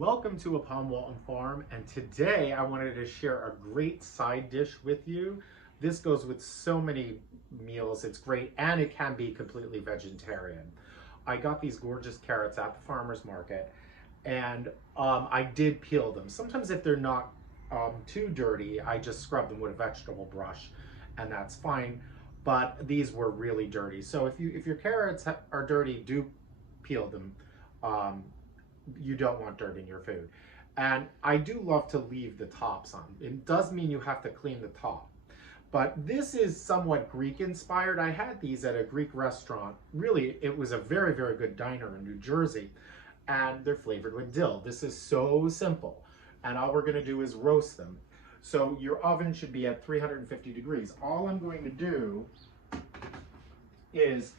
Welcome to Upon Walton Farm, and today I wanted to share a great side dish with you. This goes with so many meals, it's great, and it can be completely vegetarian. I got these gorgeous carrots at the farmer's market, and I did peel them. Sometimes if they're not too dirty, I just scrub them with a vegetable brush, and that's fine. But these were really dirty. So if your carrots are dirty, do peel them. Um, you don't want dirt in your food. And I do love to leave the tops on. It does mean you have to clean the top. But this is somewhat Greek inspired. I had these at a Greek restaurant. Really, it was a very, very good diner in New Jersey. And they're flavored with dill. This is so simple. And all we're gonna do is roast them. So your oven should be at 350 degrees. All I'm going to do is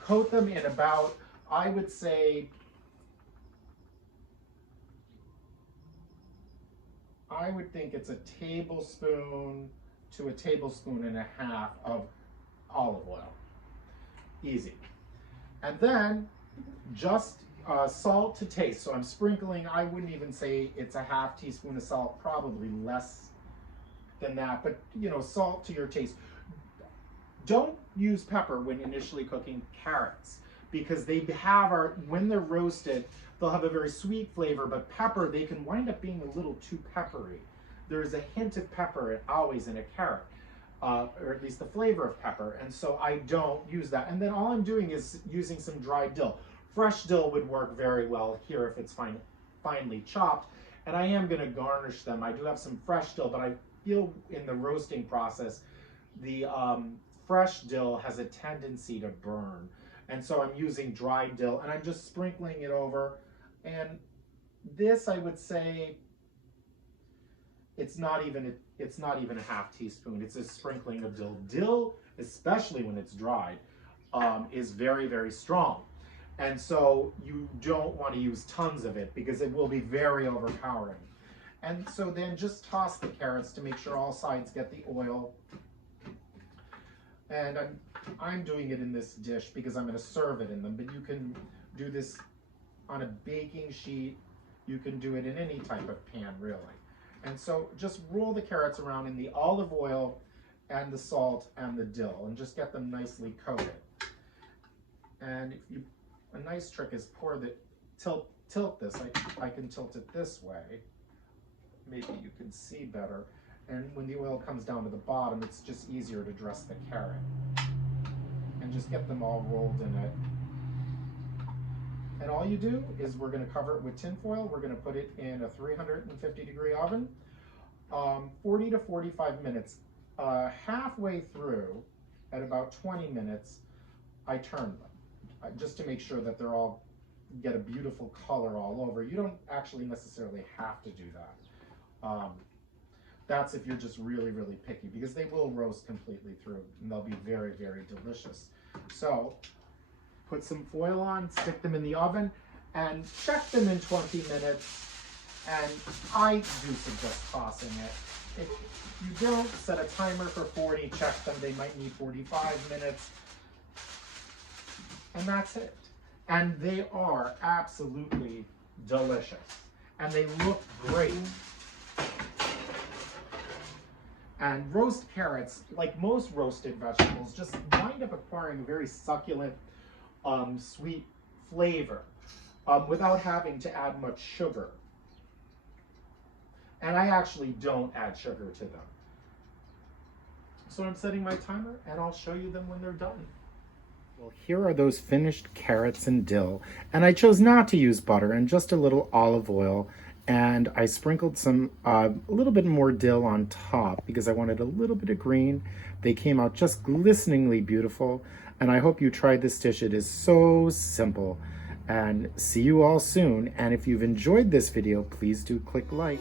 coat them in about, I would say, I would think it's a tablespoon to a tablespoon and a half of olive oil. Easy. And then just salt to taste. So I'm sprinkling, I wouldn't even say it's a half teaspoon of salt, probably less than that, but you know, salt to your taste. Don't use pepper when initially cooking carrots because they have when they're roasted, they'll have a very sweet flavor, but pepper, they can wind up being a little too peppery. There's a hint of pepper always in a carrot, or at least the flavor of pepper, and so I don't use that. And then all I'm doing is using some dried dill. Fresh dill would work very well here if it's finely chopped, and I am gonna garnish them. I do have some fresh dill, but I feel in the roasting process, the fresh dill has a tendency to burn. And so I'm using dried dill and I'm just sprinkling it over. And this, I would say, it's not even a half teaspoon. It's a sprinkling of dill. Dill, especially when it's dried, is very, very strong. And so you don't want to use tons of it because it will be very overpowering. And so then just toss the carrots to make sure all sides get the oil. And I'm doing it in this dish because I'm going to serve it in them, but you can do this on a baking sheet. You can do it in any type of pan, really. And so just roll the carrots around in the olive oil and the salt and the dill and just get them nicely coated. And a nice trick is tilt this. I can tilt it this way. Maybe you can see better. And when the oil comes down to the bottom, it's just easier to dress the carrot. And just get them all rolled in it. And all you do is we're going to cover it with tin foil. We're going to put it in a 350 degree oven, 40 to 45 minutes. Halfway through, at about 20 minutes, I turn them, just to make sure that they're all get a beautiful color all over. You don't actually necessarily have to do that. That's if you're just really, really picky, because they will roast completely through and they'll be very, very delicious. So put some foil on, stick them in the oven, and check them in 20 minutes. And I do suggest tossing it. If you don't, set a timer for 40, check them. They might need 45 minutes. And that's it. And they are absolutely delicious. And they look great. And roast carrots, like most roasted vegetables, just wind up acquiring a very succulent, sweet flavor without having to add much sugar. And I actually don't add sugar to them. So I'm setting my timer and I'll show you them when they're done. Well, here are those finished carrots and dill. And I chose not to use butter and just a little olive oil. And I sprinkled some, a little bit more dill on top because I wanted a little bit of green. They came out just glisteningly beautiful. And I hope you tried this dish. It is so simple. And see you all soon. And if you've enjoyed this video, please do click like.